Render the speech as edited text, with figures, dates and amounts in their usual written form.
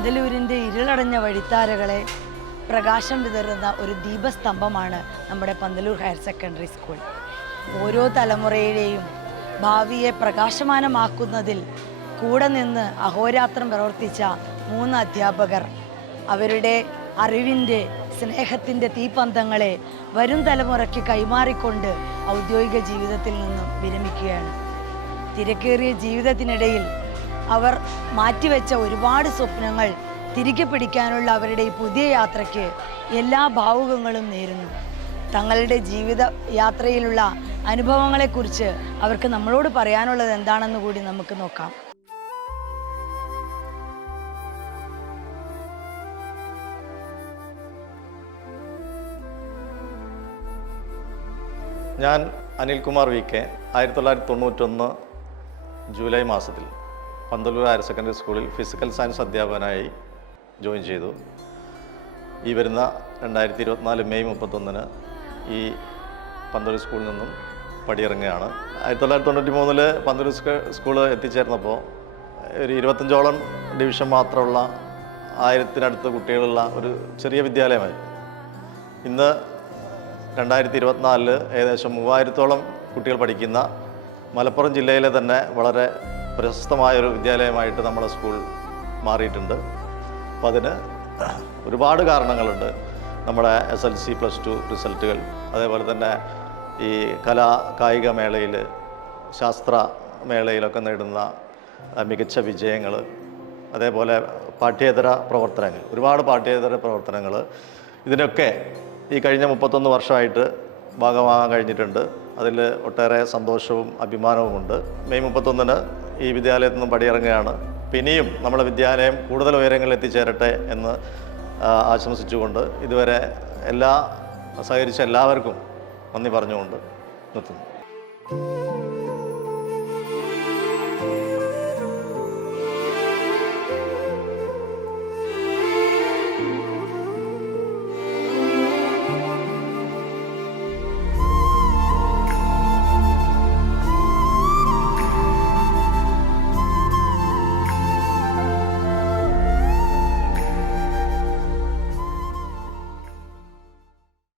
പന്തലൂരിൻ്റെ ഇരുളടഞ്ഞ വഴിത്താരകളെ പ്രകാശം വിതറുന്ന ഒരു ദീപസ്തംഭമാണ് നമ്മുടെ പന്തലൂർ ഹയർ സെക്കൻഡറി സ്കൂൾ. ഓരോ തലമുറയുടെയും ഭാവിയെ പ്രകാശമാനമാക്കുന്നതിൽ കൂടെ നിന്ന് അഹോരാത്രം പ്രവർത്തിച്ച 3 അധ്യാപകർ അവരുടെ അറിവിൻ്റെ സ്നേഹത്തിൻ്റെ തീപ്പന്തങ്ങളെ വരും തലമുറയ്ക്ക് കൈമാറിക്കൊണ്ട് ഔദ്യോഗിക ജീവിതത്തിൽ നിന്നും വിരമിക്കുകയാണ്. തിരക്കേറിയ ജീവിതത്തിനിടയിൽ അവർ മാറ്റിവെച്ച ഒരുപാട് സ്വപ്നങ്ങൾ തിരികെ പിടിക്കാനുള്ള അവരുടെ ഈ പുതിയ യാത്രയ്ക്ക് എല്ലാ ഭാവുകങ്ങളും നേരുന്നു. തങ്ങളുടെ ജീവിത യാത്രയിലുള്ള അനുഭവങ്ങളെക്കുറിച്ച് അവർക്ക് നമ്മളോട് പറയാനുള്ളത് എന്താണെന്ന് കൂടി നമുക്ക് നോക്കാം. ഞാൻ അനിൽകുമാർ വി കെ 1991 ജൂലൈ മാസത്തിൽ പന്തലൂർ ഹയർ സെക്കൻഡറി സ്കൂളിൽ ഫിസിക്കൽ സയൻസ് അധ്യാപകനായി ജോയിൻ ചെയ്തു. ഈ വരുന്ന 2024 മെയ് 31 ഈ പന്തലൂർ സ്കൂളിൽ നിന്നും പടിയിറങ്ങുകയാണ്. 1993 പന്തലൂർ സ്കൂള് എത്തിച്ചേർന്നപ്പോൾ ഒരു 25ഓളം ഡിവിഷൻ മാത്രമുള്ള 1000-നടുത്ത് കുട്ടികളുള്ള ഒരു ചെറിയ വിദ്യാലയമായിരുന്നു. ഇന്ന് 2024 ഏകദേശം 3000-ഓളം കുട്ടികൾ പഠിക്കുന്ന മലപ്പുറം ജില്ലയിലെ തന്നെ വളരെ പ്രശസ്തമായൊരു വിദ്യാലയമായിട്ട് നമ്മുടെ സ്കൂൾ മാറിയിട്ടുണ്ട്. അപ്പോൾ അതിന് ഒരുപാട് കാരണങ്ങളുണ്ട്. നമ്മുടെ SLC +2 റിസൾട്ടുകൾ, അതേപോലെ തന്നെ ഈ കായിക മേളയിൽ, ശാസ്ത്ര മേളയിലൊക്കെ നേടുന്ന മികച്ച വിജയങ്ങൾ, അതേപോലെ പാഠ്യേതര പ്രവർത്തനങ്ങൾ, ഒരുപാട് പാഠ്യേതര പ്രവർത്തനങ്ങൾ, ഇതിനൊക്കെ ഈ കഴിഞ്ഞ 31 വർഷമായിട്ട് ഭാഗമാകാൻ കഴിഞ്ഞിട്ടുണ്ട്. അതിൽ ഒട്ടേറെ സന്തോഷവും അഭിമാനവുമുണ്ട്. മെയ് 31 ഈ വിദ്യാലയത്തിൽ നിന്നും പടിയിറങ്ങുകയാണ്. ഇനിയും നമ്മുടെ വിദ്യാലയം കൂടുതൽ ഉയരങ്ങളിൽ എത്തിച്ചേരട്ടെ എന്ന് ആശംസിച്ചുകൊണ്ട് ഇതുവരെ സഹകരിച്ച എല്ലാവർക്കും നന്ദി പറഞ്ഞുകൊണ്ട് നിർത്തുന്നു.